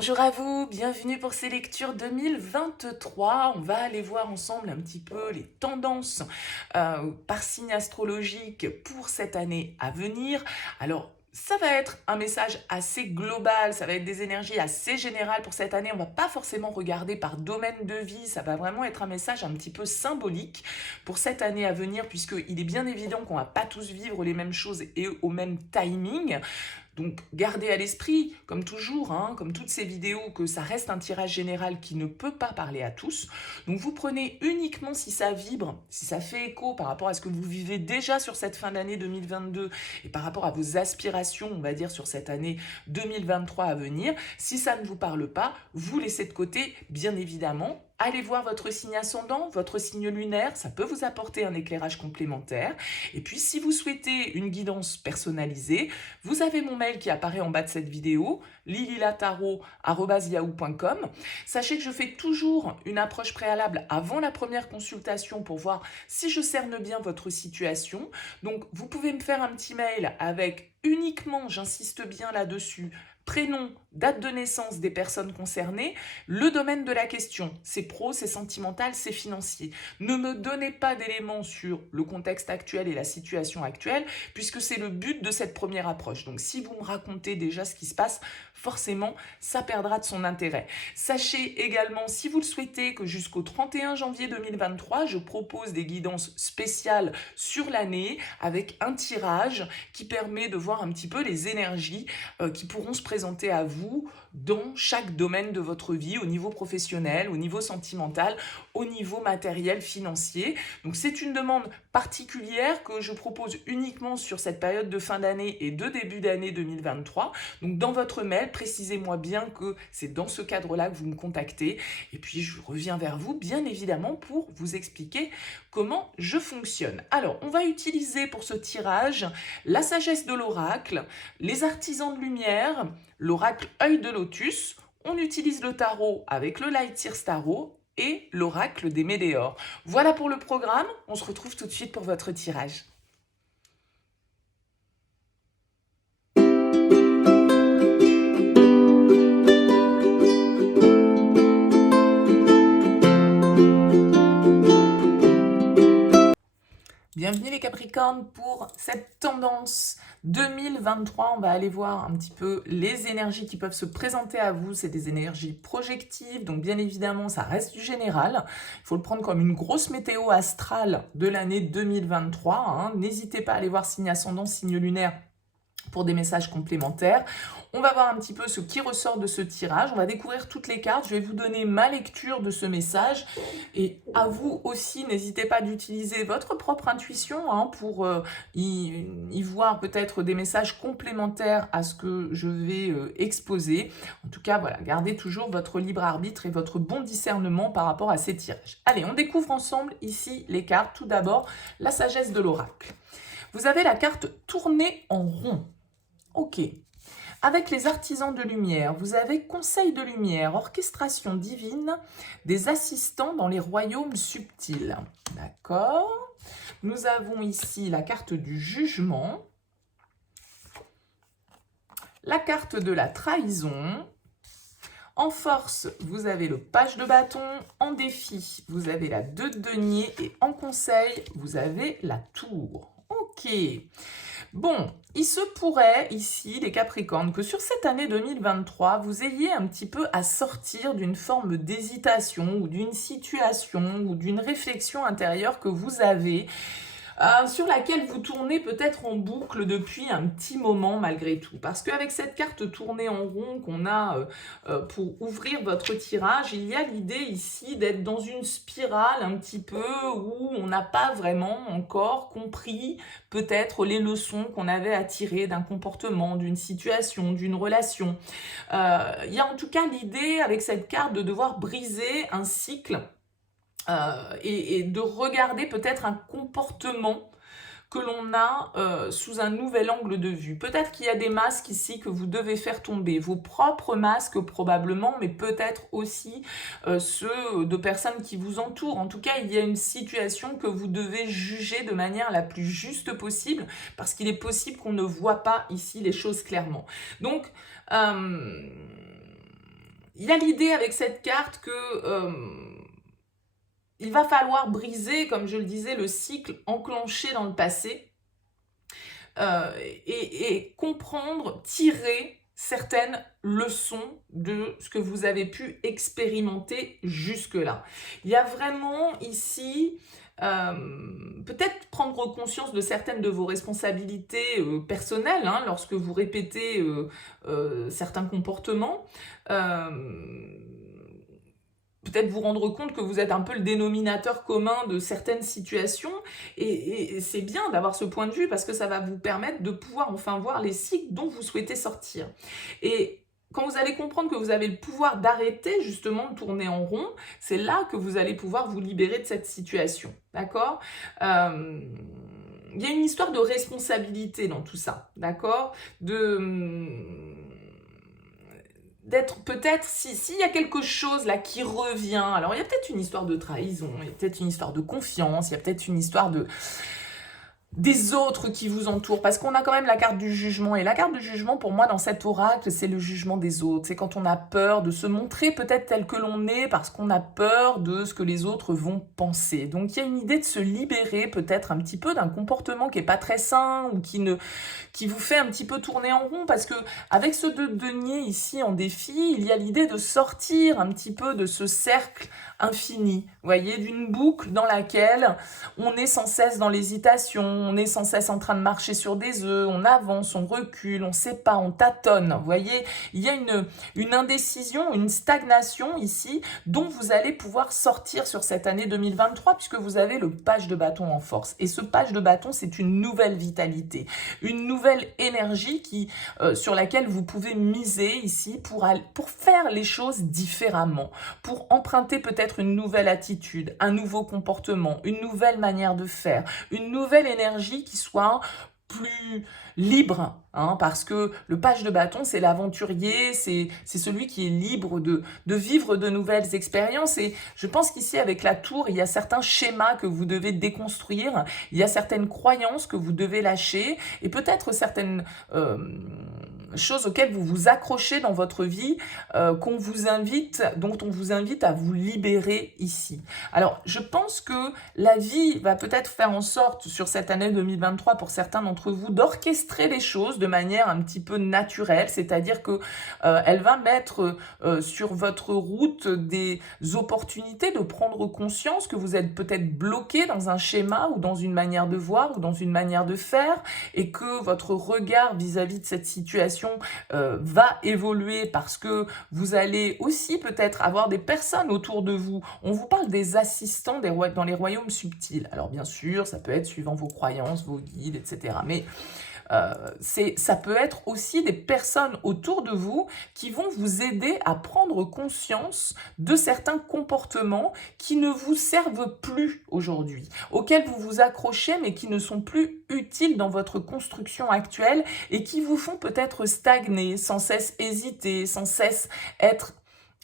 Bonjour à vous, bienvenue pour ces lectures 2023. On va aller voir ensemble un petit peu les tendances par signe astrologique pour cette année à venir. Alors, ça va être un message assez global, ça va être des énergies assez générales pour cette année. On ne va pas forcément regarder par domaine de vie, ça va vraiment être un message un petit peu symbolique pour cette année à venir, puisqu'il est bien évident qu'on ne va pas tous vivre les mêmes choses et au même timing. Donc gardez à l'esprit, comme toujours, comme toutes ces vidéos, que ça reste un tirage général qui ne peut pas parler à tous. Donc vous prenez uniquement si ça vibre, si ça fait écho par rapport à ce que vous vivez déjà sur cette fin d'année 2022 et par rapport à vos aspirations, on va dire, sur cette année 2023 à venir. Si ça ne vous parle pas, vous laissez de côté, bien évidemment. Allez voir votre signe ascendant, votre signe lunaire, ça peut vous apporter un éclairage complémentaire. Et puis si vous souhaitez une guidance personnalisée, vous avez mon mail qui apparaît en bas de cette vidéo, lililataro@yahoo.com. Sachez que je fais toujours une approche préalable avant la première consultation pour voir si je cerne bien votre situation. Donc vous pouvez me faire un petit mail avec uniquement, j'insiste bien là-dessus, prénom, date de naissance des personnes concernées, le domaine de la question, c'est pro, c'est sentimental, c'est financier. Ne me donnez pas d'éléments sur le contexte actuel et la situation actuelle, puisque c'est le but de cette première approche. Donc si vous me racontez déjà ce qui se passe, forcément, ça perdra de son intérêt. Sachez également, si vous le souhaitez, que jusqu'au 31 janvier 2023, je propose des guidances spéciales sur l'année avec un tirage qui permet de voir un petit peu les énergies qui pourront se présenter à vous dans chaque domaine de votre vie, au niveau professionnel, au niveau sentimental, au niveau matériel, financier. Donc c'est une demande particulière que je propose uniquement sur cette période de fin d'année et de début d'année 2023. Donc dans votre mail, précisez-moi bien que c'est dans ce cadre-là que vous me contactez. Et puis je reviens vers vous, bien évidemment, pour vous expliquer comment je fonctionne. Alors, on va utiliser pour ce tirage la sagesse de l'oracle, les artisans de lumière, l'oracle œil de lotus. On utilise le tarot avec le Light Seers Tarot et l'oracle des Médéors. Voilà pour le programme, on se retrouve tout de suite pour votre tirage. Bienvenue les Capricornes pour cette tendance 2023. On va aller voir un petit peu les énergies qui peuvent se présenter à vous. C'est des énergies projectives, donc bien évidemment ça reste du général. Il faut le prendre comme une grosse météo astrale de l'année 2023. N'hésitez pas à aller voir signe ascendant, signe lunaire pour des messages complémentaires. On va voir un petit peu ce qui ressort de ce tirage. On va découvrir toutes les cartes. Je vais vous donner ma lecture de ce message. Et à vous aussi, n'hésitez pas d'utiliser votre propre intuition pour y voir peut-être des messages complémentaires à ce que je vais exposer. En tout cas, voilà, gardez toujours votre libre arbitre et votre bon discernement par rapport à ces tirages. Allez, on découvre ensemble ici les cartes. Tout d'abord, la sagesse de l'oracle. Vous avez la carte tournée en rond. Ok. Avec les artisans de lumière, vous avez conseil de lumière, orchestration divine, des assistants dans les royaumes subtils. D'accord. Nous avons ici la carte du jugement, la carte de la trahison. En force, vous avez le page de bâton. En défi, vous avez la 2 de denier. Et en conseil, vous avez la tour. Ok. Bon, il se pourrait ici, les Capricornes, que sur cette année 2023, vous ayez un petit peu à sortir d'une forme d'hésitation ou d'une situation ou d'une réflexion intérieure que vous avez, sur laquelle vous tournez peut-être en boucle depuis un petit moment malgré tout. Parce qu'avec cette carte tournée en rond qu'on a pour ouvrir votre tirage, il y a l'idée ici d'être dans une spirale un petit peu où on n'a pas vraiment encore compris peut-être les leçons qu'on avait à tirer d'un comportement, d'une situation, d'une relation. Il y a en tout cas l'idée avec cette carte de devoir briser un cycle et de regarder peut-être un comportement que l'on a sous un nouvel angle de vue. Peut-être qu'il y a des masques ici que vous devez faire tomber, vos propres masques probablement, mais peut-être aussi ceux de personnes qui vous entourent. En tout cas, il y a une situation que vous devez juger de manière la plus juste possible, parce qu'il est possible qu'on ne voit pas ici les choses clairement. Donc, il y a l'idée avec cette carte que il va falloir briser, comme je le disais, le cycle enclenché dans le passé et comprendre, tirer certaines leçons de ce que vous avez pu expérimenter jusque-là. Il y a vraiment ici peut-être prendre conscience de certaines de vos responsabilités personnelles lorsque vous répétez certains comportements. Peut-être vous rendre compte que vous êtes un peu le dénominateur commun de certaines situations et c'est bien d'avoir ce point de vue parce que ça va vous permettre de pouvoir enfin voir les cycles dont vous souhaitez sortir. Et quand vous allez comprendre que vous avez le pouvoir d'arrêter justement de tourner en rond, c'est là que vous allez pouvoir vous libérer de cette situation, d'accord il y a une histoire de responsabilité dans tout ça, d'accord d'être peut-être, s'il y a quelque chose là qui revient, alors il y a peut-être une histoire de trahison, il y a peut-être une histoire de confiance, il y a peut-être une histoire des autres qui vous entourent, parce qu'on a quand même la carte du jugement, et la carte du jugement, pour moi, dans cet oracle, c'est le jugement des autres, c'est quand on a peur de se montrer peut-être tel que l'on est, parce qu'on a peur de ce que les autres vont penser. Donc il y a une idée de se libérer peut-être un petit peu d'un comportement qui est pas très sain, ou qui vous fait un petit peu tourner en rond, parce que avec ce 2 de denier ici en défi, il y a l'idée de sortir un petit peu de ce cercle infini, vous voyez, d'une boucle dans laquelle on est sans cesse dans l'hésitation, on est sans cesse en train de marcher sur des œufs, on avance, on recule, on ne sait pas, on tâtonne, vous voyez, il y a une indécision, une stagnation ici, dont vous allez pouvoir sortir sur cette année 2023, puisque vous avez le page de bâton en force, et ce page de bâton, c'est une nouvelle vitalité, une nouvelle énergie sur laquelle vous pouvez miser ici pour faire les choses différemment, pour emprunter peut-être une nouvelle attitude, un nouveau comportement, une nouvelle manière de faire, une nouvelle énergie qui soit plus libre, parce que le page de bâton, c'est l'aventurier, c'est celui qui est libre de vivre de nouvelles expériences. Et je pense qu'ici, avec la tour, il y a certains schémas que vous devez déconstruire, il y a certaines croyances que vous devez lâcher, et peut-être certaines choses auxquelles vous vous accrochez dans votre vie, dont on vous invite à vous libérer ici. Alors, je pense que la vie va peut-être faire en sorte, sur cette année 2023, pour certains d'entre vous, d'orchestrer les choses de manière un petit peu naturelle, c'est-à-dire que elle va mettre sur votre route des opportunités de prendre conscience que vous êtes peut-être bloqué dans un schéma ou dans une manière de voir ou dans une manière de faire, et que votre regard vis-à-vis de cette situation va évoluer, parce que vous allez aussi peut-être avoir des personnes autour de vous. On vous parle des assistants dans les royaumes subtils. Alors bien sûr, ça peut être suivant vos croyances, vos guides, etc. Mais ça peut être aussi des personnes autour de vous qui vont vous aider à prendre conscience de certains comportements qui ne vous servent plus aujourd'hui, auxquels vous vous accrochez mais qui ne sont plus utiles dans votre construction actuelle et qui vous font peut-être stagner, sans cesse hésiter, sans cesse être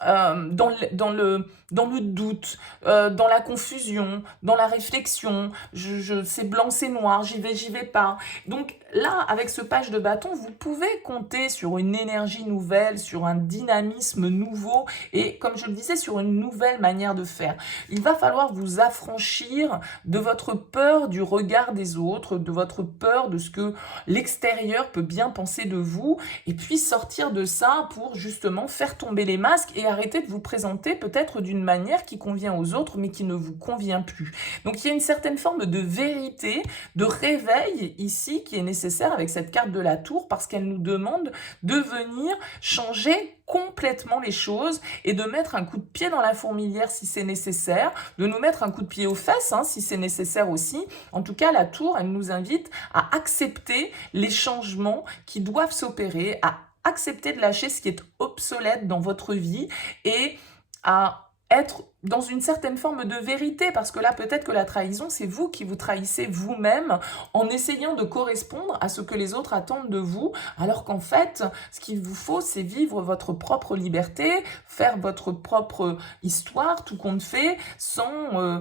dans le doute, dans la confusion, dans la réflexion, c'est blanc, c'est noir, j'y vais pas. Donc là, avec ce page de bâton, vous pouvez compter sur une énergie nouvelle, sur un dynamisme nouveau et, comme je le disais, sur une nouvelle manière de faire. Il va falloir vous affranchir de votre peur du regard des autres, de votre peur de ce que l'extérieur peut bien penser de vous, et puis sortir de ça pour justement faire tomber les masques et arrêter de vous présenter peut-être d'une manière qui convient aux autres mais qui ne vous convient plus. Donc il y a une certaine forme de vérité, de réveil ici qui est nécessaire avec cette carte de la tour, parce qu'elle nous demande de venir changer complètement les choses et de mettre un coup de pied dans la fourmilière si c'est nécessaire, de nous mettre un coup de pied aux fesses si c'est nécessaire aussi. En tout cas, la tour, elle nous invite à accepter les changements qui doivent s'opérer, à accepter de lâcher ce qui est obsolète dans votre vie et à être dans une certaine forme de vérité, parce que là, peut-être que la trahison, c'est vous qui vous trahissez vous-même en essayant de correspondre à ce que les autres attendent de vous, alors qu'en fait, ce qu'il vous faut, c'est vivre votre propre liberté, faire votre propre histoire, tout compte fait, sans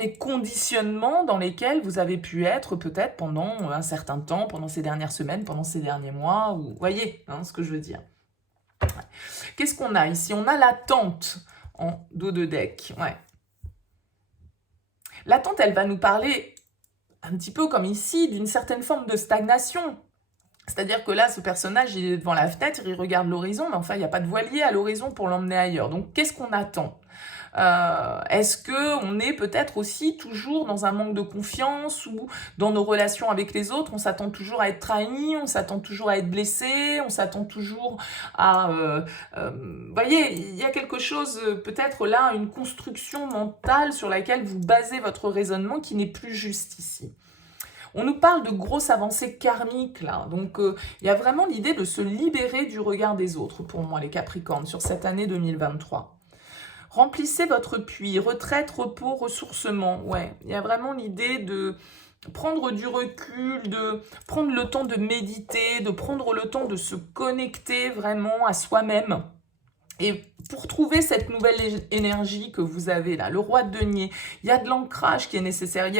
les conditionnements dans lesquels vous avez pu être peut-être pendant un certain temps, pendant ces dernières semaines, pendant ces derniers mois, ou voyez ce que je veux dire. Qu'est-ce qu'on a ici? On a l'attente en dos de deck. Ouais. L'attente, elle va nous parler un petit peu comme ici d'une certaine forme de stagnation. C'est-à-dire que là, ce personnage, il est devant la fenêtre, il regarde l'horizon, mais enfin, il n'y a pas de voilier à l'horizon pour l'emmener ailleurs. Donc, qu'est-ce qu'on attend? Est-ce qu'on est peut-être aussi toujours dans un manque de confiance ou dans nos relations avec les autres, on s'attend toujours à être trahi, on s'attend toujours à être blessé, on s'attend toujours à... vous voyez, il y a quelque chose, peut-être là, une construction mentale sur laquelle vous basez votre raisonnement qui n'est plus juste ici. On nous parle de grosses avancées karmiques là, donc il y a vraiment l'idée de se libérer du regard des autres pour moi les Capricornes sur cette année 2023. Remplissez votre puits, retraite, repos, ressourcement. Ouais, il y a vraiment l'idée de prendre du recul, de prendre le temps de méditer, de prendre le temps de se connecter vraiment à soi-même. Et pour trouver cette nouvelle énergie que vous avez là, le roi de denier, il y a de l'ancrage qui est nécessaire.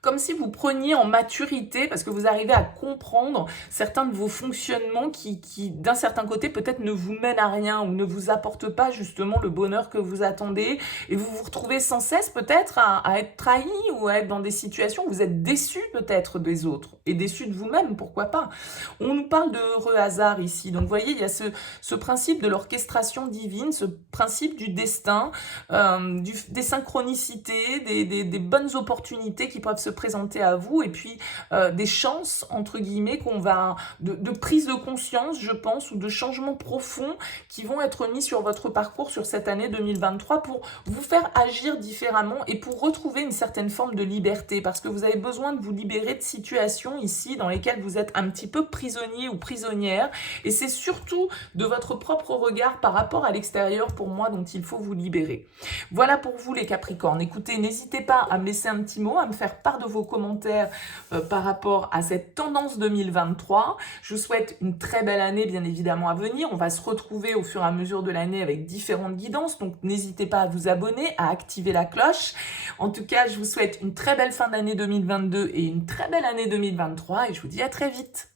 Comme si vous preniez en maturité, parce que vous arrivez à comprendre certains de vos fonctionnements qui d'un certain côté, peut-être ne vous mènent à rien ou ne vous apportent pas justement le bonheur que vous attendez. Et vous vous retrouvez sans cesse peut-être à être trahi ou à être dans des situations où vous êtes déçu peut-être des autres et déçu de vous-même, pourquoi pas. On nous parle de heureux hasard ici. Donc vous voyez, il y a ce principe de l'orchestration divine, ce principe du destin, des synchronicités, des bonnes opportunités qui peuvent se présenter à vous et puis des chances, entre guillemets, de prise de conscience, je pense, ou de changements profonds qui vont être mis sur votre parcours sur cette année 2023 pour vous faire agir différemment et pour retrouver une certaine forme de liberté parce que vous avez besoin de vous libérer de situations ici dans lesquelles vous êtes un petit peu prisonnier ou prisonnière et c'est surtout de votre propre regard par rapport à l'extérieur pour moi dont il faut vous libérer. Voilà pour vous les Capricornes. Écoutez, n'hésitez pas à me laisser un petit mot, à me faire part de vos commentaires par rapport à cette tendance 2023. Je vous souhaite une très belle année bien évidemment à venir. On va se retrouver au fur et à mesure de l'année avec différentes guidances, donc n'hésitez pas à vous abonner, à activer la cloche. En tout cas, je vous souhaite une très belle fin d'année 2022 et une très belle année 2023 et je vous dis à très vite.